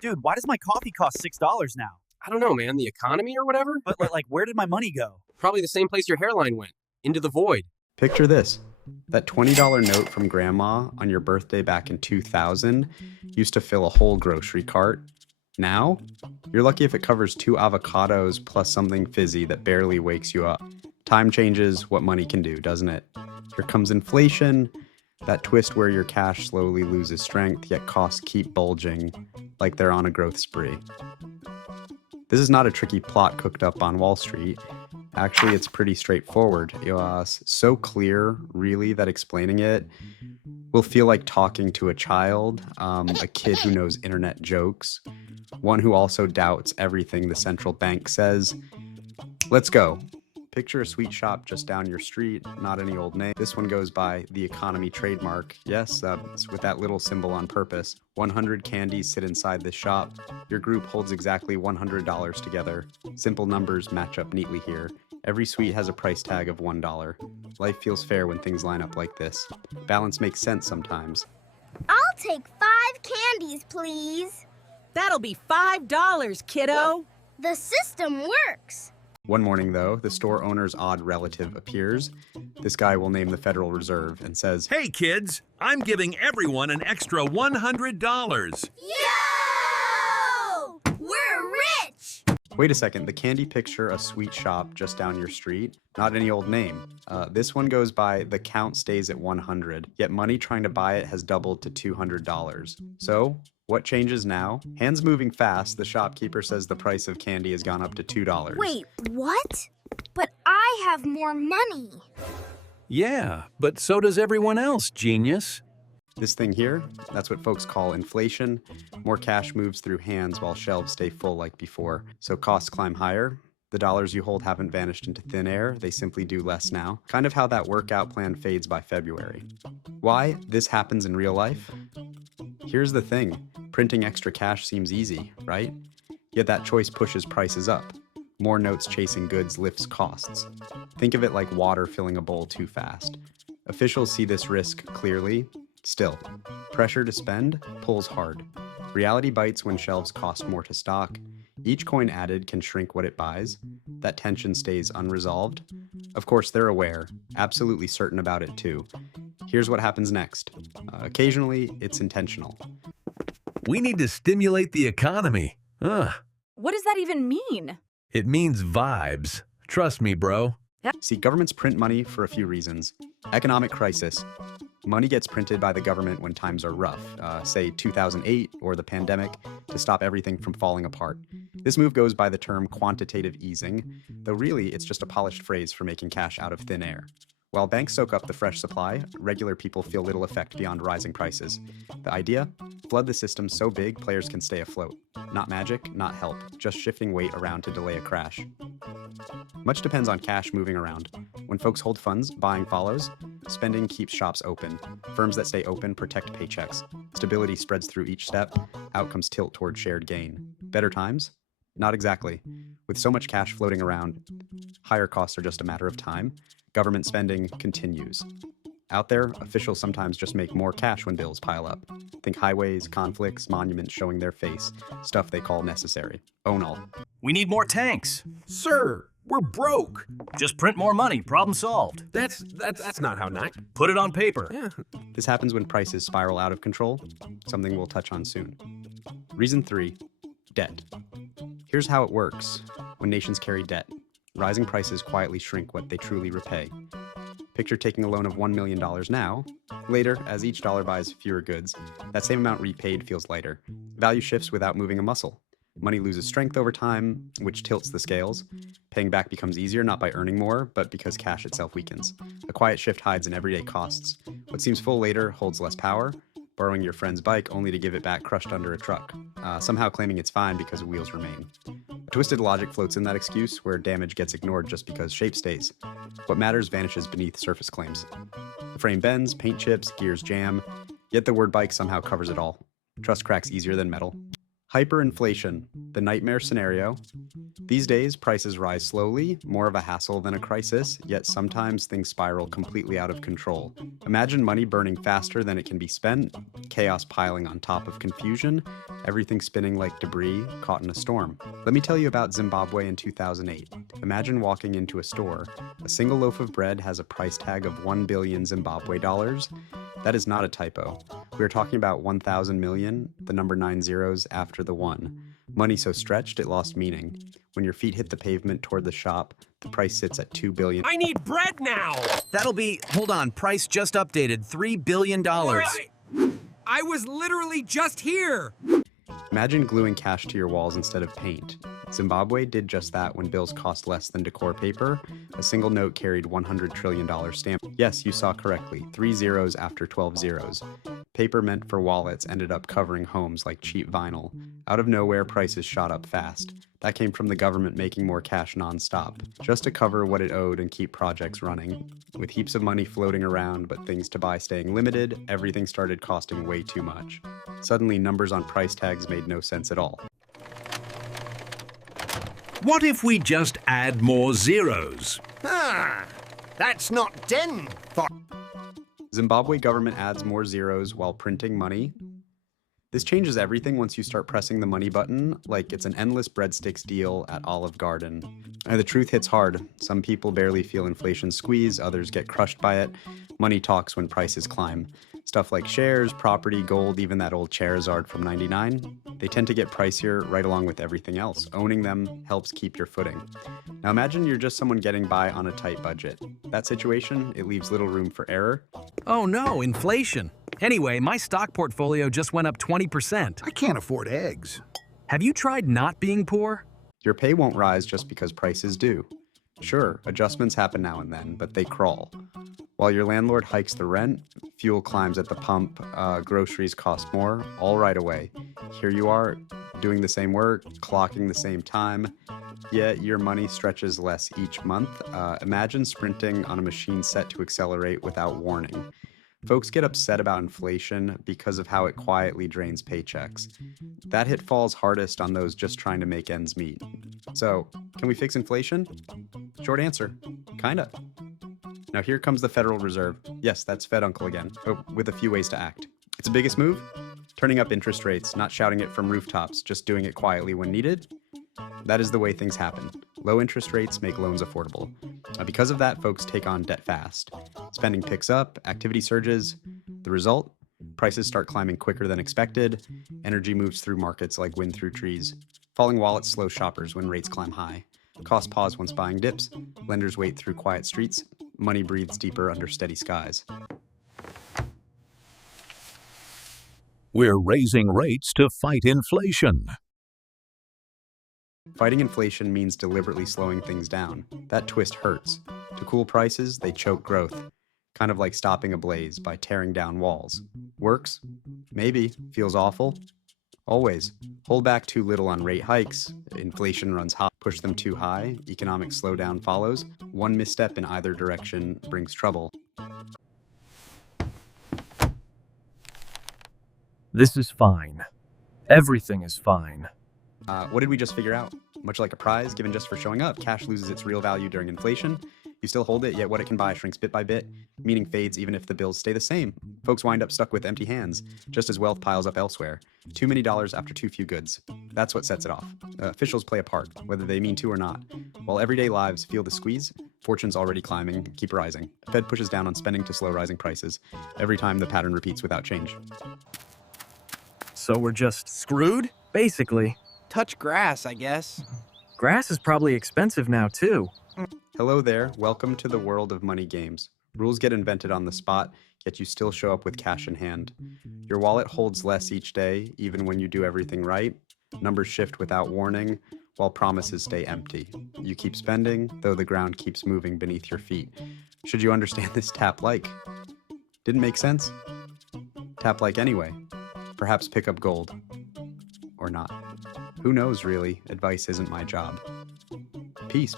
Dude, why does my coffee cost $6 now? I don't know, man. The economy or whatever? But like, where did my money go? Probably the same place your hairline went. Into the void. Picture this. That $20 note from grandma on your birthday back in 2000 used to fill a whole grocery cart. Now, you're lucky if it covers 2 avocados plus something fizzy that barely wakes you up. Time changes what money can do, doesn't it? Here comes inflation, that twist where your cash slowly loses strength, yet costs keep bulging like they're on a growth spree. This is not a tricky plot cooked up on Wall Street. Actually, it's pretty straightforward. So clear, really, that explaining it will feel like talking to a child, a kid who knows internet jokes, one who also doubts everything the central bank says. Let's go. Picture a sweet shop just down your street, not any old name. This one goes by the economy trademark. Yes, it's with that little symbol on purpose. 100 candies sit inside this shop. Your group holds exactly $100 together. Simple numbers match up neatly here. Every sweet has a price tag of $1. Life feels fair when things line up like this. Balance makes sense sometimes. I'll take 5 candies, please. That'll be $5, kiddo. The system works. One morning, though, the store owner's odd relative appears. This guy we'll name the Federal Reserve and says, "Hey kids, I'm giving everyone an extra $100. Yo! We're rich! Wait a second, the candy picture a sweet shop just down your street? Not any old name. This one goes by the count stays at 100, yet money trying to buy it has doubled to $200. So, what changes now? Hands moving fast, the shopkeeper says the price of candy has gone up to $2. Wait, what? But I have more money. Yeah, but so does everyone else, genius. This thing here, that's what folks call inflation. More cash moves through hands while shelves stay full like before. So costs climb higher. The dollars you hold haven't vanished into thin air, they simply do less now. Kind of how that workout plan fades by February. Why this happens in real life? Here's the thing, printing extra cash seems easy, right? Yet that choice pushes prices up. More notes chasing goods lifts costs. Think of it like water filling a bowl too fast. Officials see this risk clearly. Still, pressure to spend pulls hard. Reality bites when shelves cost more to stock. Each coin added can shrink what it buys. That tension stays unresolved. Of course, they're aware, absolutely certain about it too. Here's what happens next. Occasionally, it's intentional. We need to stimulate the economy. What does that even mean? It means vibes. Trust me, bro. See, governments print money for a few reasons. Economic crisis. Money gets printed by the government when times are rough, say 2008 or the pandemic, to stop everything from falling apart. This move goes by the term quantitative easing, though really it's just a polished phrase for making cash out of thin air. While banks soak up the fresh supply, regular people feel little effect beyond rising prices. The idea? Flood the system so big players can stay afloat. Not magic, not help, just shifting weight around to delay a crash. Much depends on cash moving around. When folks hold funds, buying follows. Spending keeps shops open. Firms that stay open protect paychecks. Stability spreads through each step. Outcomes tilt toward shared gain. Better times? Not exactly. With so much cash floating around, higher costs are just a matter of time. Government spending continues. Out there, officials sometimes just make more cash when bills pile up. Think highways, conflicts, monuments showing their face, stuff they call necessary. Own all. We need more tanks. Sir, we're broke. Just print more money, problem solved. That's not how not. Put it on paper. Yeah. This happens when prices spiral out of control, something we'll touch on soon. Reason 3, debt. Here's how it works when nations carry debt. Rising prices quietly shrink what they truly repay. Picture taking a loan of $1 million now. Later, as each dollar buys fewer goods, that same amount repaid feels lighter. Value shifts without moving a muscle. Money loses strength over time, which tilts the scales. Paying back becomes easier not by earning more, but because cash itself weakens. A quiet shift hides in everyday costs. What seems full later holds less power. Borrowing your friend's bike only to give it back crushed under a truck. Somehow claiming it's fine because wheels remain. A twisted logic floats in that excuse where damage gets ignored just because shape stays. What matters vanishes beneath surface claims. The frame bends, paint chips, gears jam, yet the word bike somehow covers it all. Trust cracks easier than metal. Hyperinflation, the nightmare scenario. These days, prices rise slowly, more of a hassle than a crisis, yet sometimes things spiral completely out of control. Imagine money burning faster than it can be spent, chaos piling on top of confusion, everything spinning like debris caught in a storm. Let me tell you about Zimbabwe in 2008. Imagine walking into a store. A single loaf of bread has a price tag of 1 billion Zimbabwe dollars. That is not a typo. We are talking about 1,000 million, the number 9 zeros after the 1. Money so stretched it lost meaning. When your feet hit the pavement toward the shop, the price sits at 2 billion. I need bread now! That'll be, hold on, price just updated, $3 billion. I was literally just here! Imagine gluing cash to your walls instead of paint. Zimbabwe did just that when bills cost less than decor paper. A single note carried $100 trillion stamp. Yes, you saw correctly, 3 zeros after 12 zeros. Paper meant for wallets ended up covering homes like cheap vinyl. Out of nowhere, prices shot up fast. That came from the government making more cash non-stop, just to cover what it owed and keep projects running. With heaps of money floating around but things to buy staying limited, everything started costing way too much. Suddenly, numbers on price tags made no sense at all. What if we just add more zeros? That's not 10. Zimbabwe government adds more zeros while printing money. This changes everything once you start pressing the money button, like it's an endless breadsticks deal at Olive Garden. And the truth hits hard. Some people barely feel inflation squeeze, others get crushed by it. Money talks when prices climb. Stuff like shares, property, gold, even that old Charizard from '99, they tend to get pricier right along with everything else. Owning them helps keep your footing. Now imagine you're just someone getting by on a tight budget. That situation, it leaves little room for error. Oh no, inflation. Anyway, my stock portfolio just went up 20%. I can't afford eggs. Have you tried not being poor? Your pay won't rise just because prices do. Sure, adjustments happen now and then, but they crawl. While your landlord hikes the rent, fuel climbs at the pump, groceries cost more, all right away. Here you are, doing the same work, clocking the same time, yet your money stretches less each month. Imagine sprinting on a machine set to accelerate without warning. Folks get upset about inflation because of how it quietly drains paychecks. That hit falls hardest on those just trying to make ends meet. So, can we fix inflation? Short answer, kinda. Now here comes the Federal Reserve. Yes, that's Fed Uncle again, with a few ways to act. Its biggest move? Turning up interest rates, not shouting it from rooftops, just doing it quietly when needed. That is the way things happen. Low interest rates make loans affordable. Because of that, folks take on debt fast. Spending picks up, activity surges. The result? Prices start climbing quicker than expected. Energy moves through markets like wind through trees. Falling wallets slow shoppers when rates climb high. Costs pause once buying dips. Lenders wait through quiet streets. Money breathes deeper under steady skies. We're raising rates to fight inflation. Fighting inflation means deliberately slowing things down. That twist hurts. To cool prices, they choke growth. Kind of like stopping a blaze by tearing down walls. Works? Maybe. Feels awful? Always. Hold back too little on rate hikes. Inflation runs hot. Push them too high. Economic slowdown follows. One misstep in either direction brings trouble. This is fine. Everything is fine. What did we just figure out? Much like a prize given just for showing up, cash loses its real value during inflation. You still hold it, yet what it can buy shrinks bit by bit. Meaning fades even if the bills stay the same. Folks wind up stuck with empty hands, just as wealth piles up elsewhere. Too many dollars after too few goods. That's what sets it off. Officials play a part, whether they mean to or not. While everyday lives feel the squeeze, fortunes already climbing keep rising. Fed pushes down on spending to slow rising prices. Every time the pattern repeats without change. So we're just screwed? Basically. Touch grass, I guess. Grass is probably expensive now, too. Hello there, welcome to the world of money games. Rules get invented on the spot, yet you still show up with cash in hand. Your wallet holds less each day, even when you do everything right. Numbers shift without warning, while promises stay empty. You keep spending, though the ground keeps moving beneath your feet. Should you understand this tap like? Didn't make sense? Tap like anyway. Perhaps pick up gold. Or not. Who knows, really? Advice isn't my job. Peace.